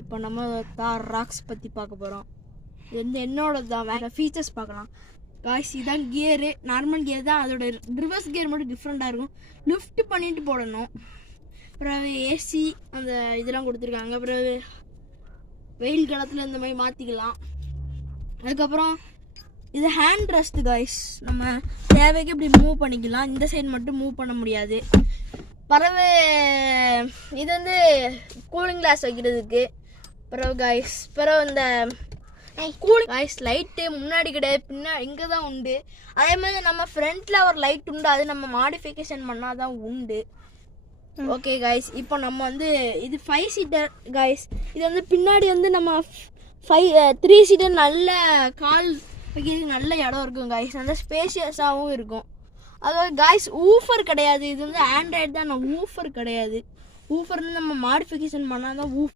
இப்போ நம்ம தார் ராக்ஸ் பற்றி பார்க்க போகிறோம். இது வந்து என்னோட தான். வேறு ஃபீச்சர்ஸ் பார்க்கலாம். காய்ஸ் இதுதான் கியரு. நார்மல் கியர் தான். அதோட ரிவர்ஸ் கியர் மட்டும் டிஃப்ரெண்ட்டாக இருக்கும். லிஃப்ட் பண்ணிட்டு போடணும். அப்புறம் ஏசி அந்த இதெல்லாம் கொடுத்துருக்காங்க. அப்புறம் வெயில் காலத்தில் இந்த மாதிரி மாற்றிக்கலாம். அதுக்கப்புறம் இது ஹேண்ட் ரெஸ்ட் காய்ஸ். நம்ம தேவைக்கு இப்படி மூவ் பண்ணிக்கலாம். இந்த சைடு மட்டும் மூவ் பண்ண முடியாது. பறவை இது வந்து கூலிங் கிளாஸ் வைக்கிறதுக்கு. பிறகு காய்ஸ் பிறகு இந்த கூலிங் காய்ஸ் லைட்டு முன்னாடி கிடையாது, பின்னாடி இங்கே தான் உண்டு. அதே மாதிரி நம்ம ஃப்ரண்ட்டில் ஒரு லைட் உண்டு. அது நம்ம மாடிஃபிகேஷன் பண்ணால் தான் உண்டு. ஓகே காய்ஸ், இப்போ நம்ம வந்து இது 5 சீட்டர் காய்ஸ். இது வந்து பின்னாடி வந்து நம்ம 3 சீட்டர் நல்ல கால் வைக்கிறதுக்கு நல்ல இடம் இருக்கும் காய்ஸ். நல்ல ஸ்பேஷியஸாகவும் இருக்கும். அதாவது காய்ஸ் ஊஃபர் கிடையாது. இது வந்து ஆண்ட்ராய்டு தான். ஊஃபர் கிடையாது. ஊஃபர் வந்து நம்ம மாடிஃபிகேஷன் பண்ணால் தான்